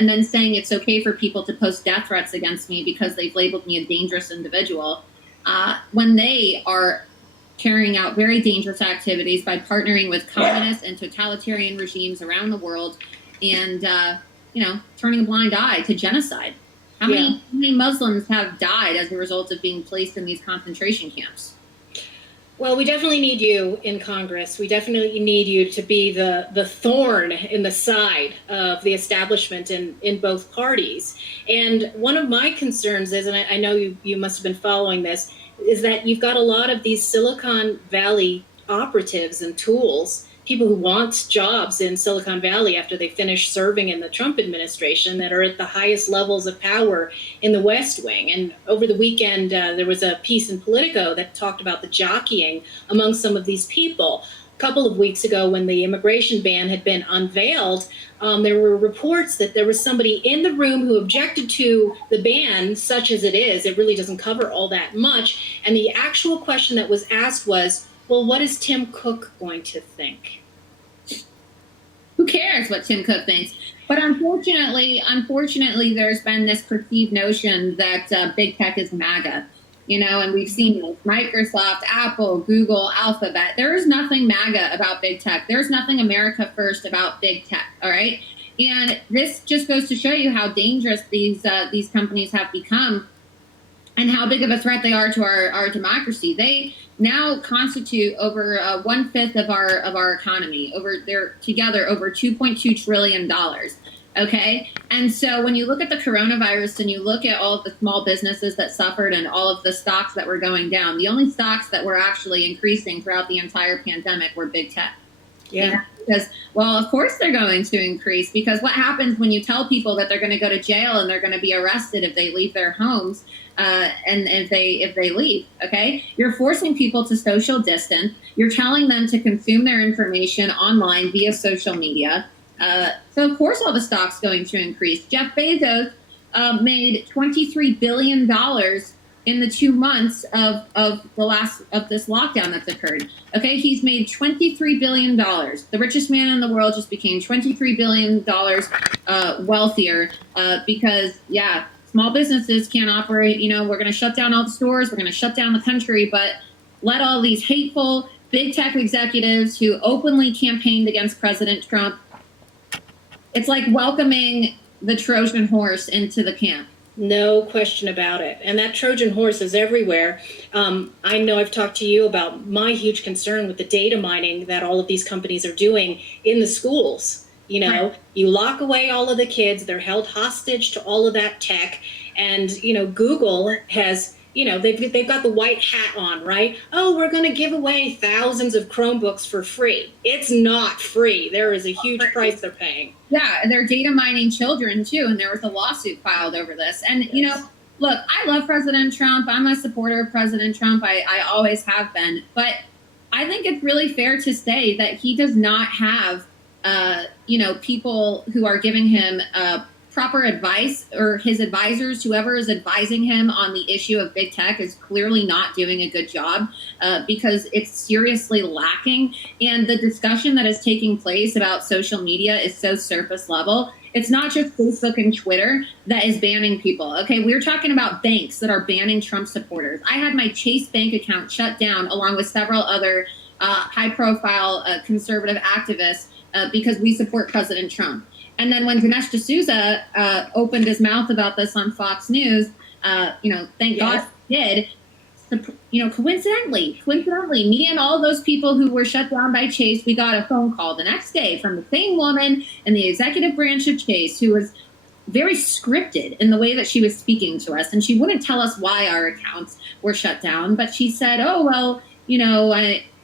and then saying it's okay for people to post death threats against me because they've labeled me a dangerous individual, when they are carrying out very dangerous activities by partnering with communist and totalitarian regimes around the world and, turning a blind eye to genocide. How many Muslims have died as a result of being placed in these concentration camps? Well, we definitely need you in Congress. We definitely need you to be the thorn in the side of the establishment in both parties. And one of my concerns is, and I know you must have been following this, is that you've got a lot of these Silicon Valley operatives and tools, people who want jobs in Silicon Valley after they finish serving in the Trump administration, that are at the highest levels of power in the West Wing. And over the weekend, there was a piece in Politico that talked about the jockeying among some of these people. A couple of weeks ago, when the immigration ban had been unveiled, there were reports that there was somebody in the room who objected to the ban, such as it is. It really doesn't cover all that much. And the actual question that was asked was, well, what is Tim Cook going to think? Who cares what Tim Cook thinks? But unfortunately, there's been this perceived notion that big tech is MAGA. And we've seen this, Microsoft, Apple, Google, Alphabet. There is nothing MAGA about big tech. There's nothing America first about big tech, all right? And this just goes to show you how dangerous these companies have become and how big of a threat they are to our democracy. They now constitute over 1/5 of our economy. They're together over $2.2 trillion. Okay. And so when you look at the coronavirus and you look at all of the small businesses that suffered and all of the stocks that were going down, the only stocks that were actually increasing throughout the entire pandemic were big tech. Yeah. Because, well, of course they're going to increase, because what happens when you tell people that they're going to go to jail and they're going to be arrested if they leave their homes, and if they leave, okay? You're forcing people to social distance. You're telling them to consume their information online via social media. So of course all the stock's going to increase. Jeff Bezos made $23 billion in the 2 months of this lockdown that's occurred. Okay, he's made $23 billion. The richest man in the world just became $23 billion wealthier because, small businesses can't operate. We're going to shut down all the stores. We're going to shut down the country, but let all these hateful big tech executives who openly campaigned against President Trump. It's like welcoming the Trojan horse into the camp. No question about it. And that Trojan horse is everywhere. I know I've talked to you about my huge concern with the data mining that all of these companies are doing in the schools. You lock away all of the kids, they're held hostage to all of that tech. And, Google has, they've got the white hat on, right? Oh, we're going to give away thousands of Chromebooks for free. It's not free. There is a huge price they're paying. Yeah, they're data mining children too, and there was a lawsuit filed over this. And look, I love President Trump. I'm a supporter of President Trump. I always have been. But I think it's really fair to say that he does not have, people who are giving him proper advice, or his advisors, whoever is advising him on the issue of big tech is clearly not doing a good job because it's seriously lacking. And the discussion that is taking place about social media is so surface level. It's not just Facebook and Twitter that is banning people. Okay, we're talking about banks that are banning Trump supporters. I had my Chase bank account shut down along with several other high-profile conservative activists because we support President Trump. And then when Dinesh D'Souza opened his mouth about this on Fox News, thank God he did. Coincidentally, me and all those people who were shut down by Chase, we got a phone call the next day from the same woman in the executive branch of Chase who was very scripted in the way that she was speaking to us. And she wouldn't tell us why our accounts were shut down, but she said, oh, well,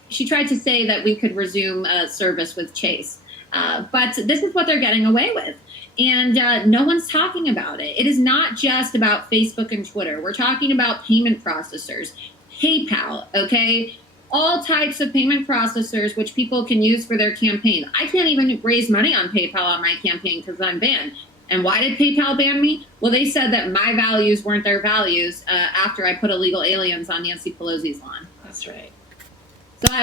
she tried to say that we could resume service with Chase. But this is what they're getting away with. And no one's talking about it. It is not just about Facebook and Twitter. We're talking about payment processors, PayPal, okay? All types of payment processors which people can use for their campaign. I can't even raise money on PayPal on my campaign because I'm banned. And why did PayPal ban me? Well, they said that my values weren't their values after I put illegal aliens on Nancy Pelosi's lawn. That's right.